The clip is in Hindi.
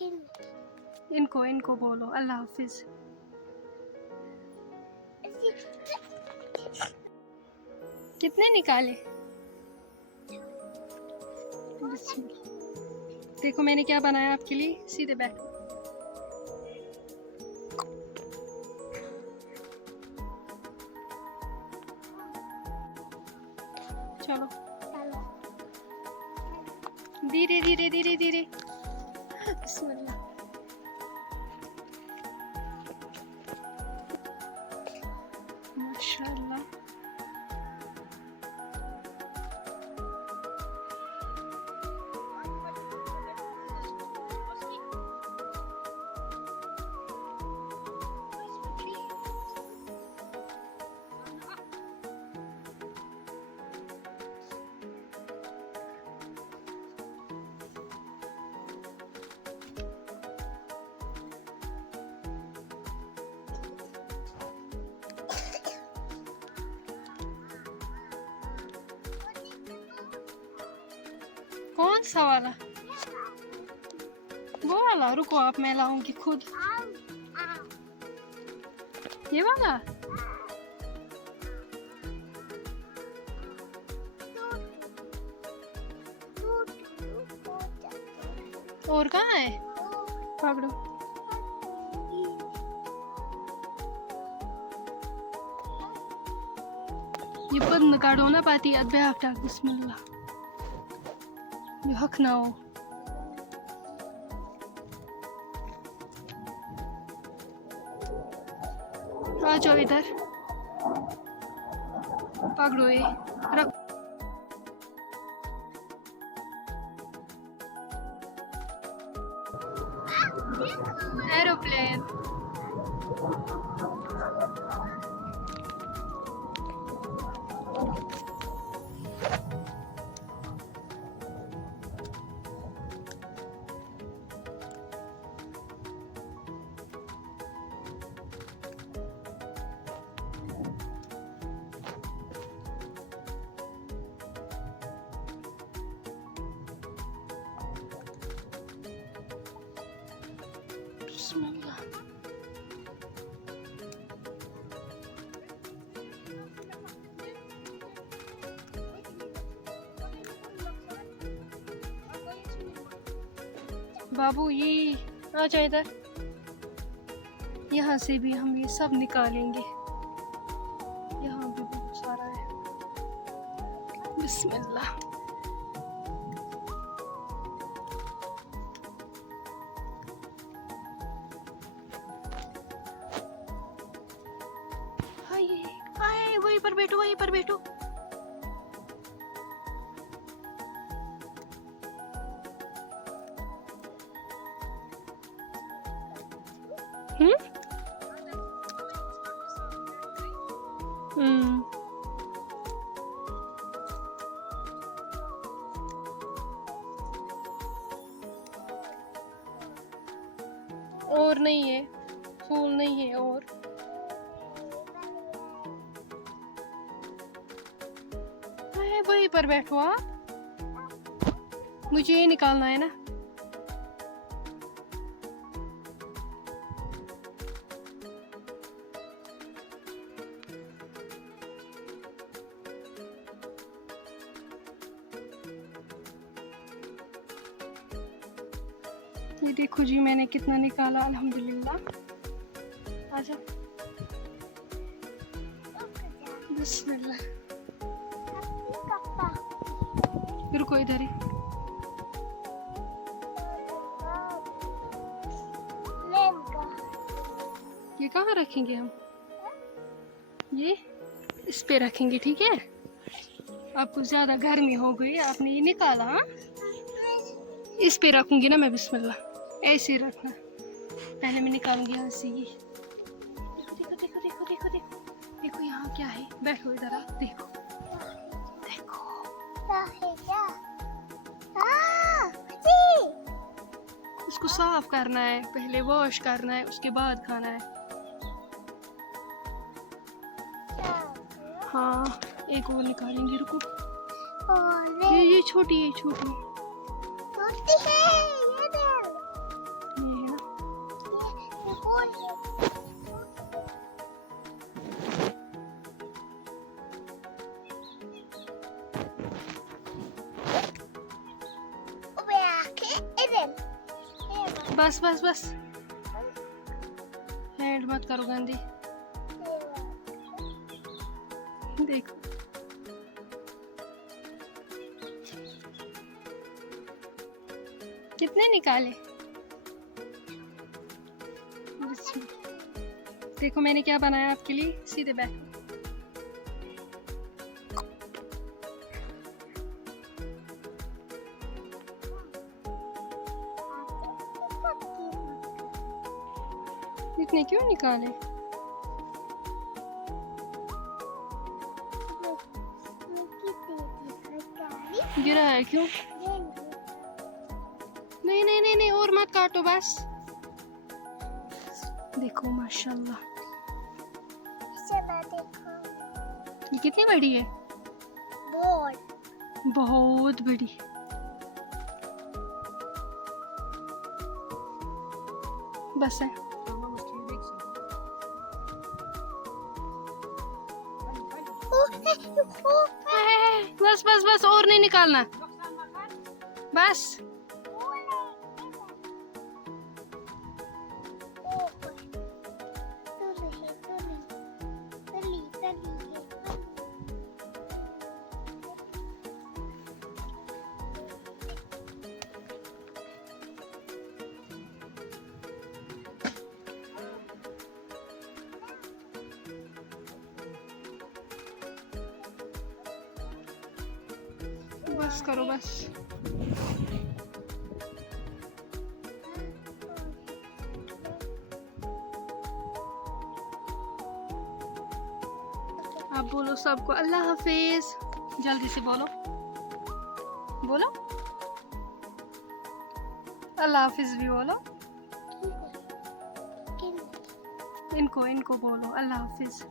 इनको इनको बोलो अल्लाह हाफिज। कितने निकाले? देखो मैंने क्या बनाया आपके लिए, सीधे बैठो। चलो धीरे धीरे धीरे धीरे। बिस्मिल्लाह। माशाअल्लाह। कौन सा वाला? वो वाला? रुको आप, मैं लाऊंगी खुद। ये वाला? और कहाँ है? पकड़ो। ये बंद काढो ना पाती अद्भे हफ्ता। बिस्मिल्लाह। ये हक ना हो। आ जाओ इधर, पकड़ो ये, रख। एरोप्लेन। बिस्मिल्लाह। बाबू ये आ जाए इधर। यहाँ से भी हम ये सब निकालेंगे। यहाँ भी बहुत सारा है। बिस्मिल्लाह। आए वहीं पर बैठो, वहीं पर बैठो। और नहीं है, फूल नहीं है। और वहीं पर बैठो आप। मुझे ये निकालना है ना। ये देखो जी मैंने कितना निकाला अल्हम्दुलिल्लाह। आजा। बिस्मिल्लाह। रुको इधर ही। ये कहाँ रखेंगे हम? ये इस पे रखेंगे, ठीक है? आपको ज्यादा गर्मी हो गई, आपने ये निकाला। हाँ इस पे रखूंगी ना मैं। बिस्मिल्लाह। ऐसे ही रखना। पहले मैं निकालूंगी यहाँ से ये। देखो देखो देखो देखो देखो देखो देखो यहाँ क्या है। बैठो इधर आप। देखो देखो इसको साफ करना है, पहले वॉश करना है, उसके बाद खाना है। हाँ एक और निकालेंगे, रुको। ये छोटी है, छोटी बस बस बस, हैंड मत करो गंदी। देखो कितने निकाले। देखो मैंने क्या बनाया आपके लिए, सीधे बैठ। इतने क्यों निकाले? गिरा है क्यों? नहीं नहीं नहीं नहीं, और मत काटो बस। देखो माशाल्लाह, ये कितनी बड़ी है? बहुत बड़ी। बस है। बस बस बस, और नहीं निकालना, बस। बस करो बस। आप बोलो सबको अल्लाह हाफिज, जल्दी से बोलो, बोलो अल्लाह हाफिज भी बोलो। इनको इनको बोलो अल्लाह हाफिज।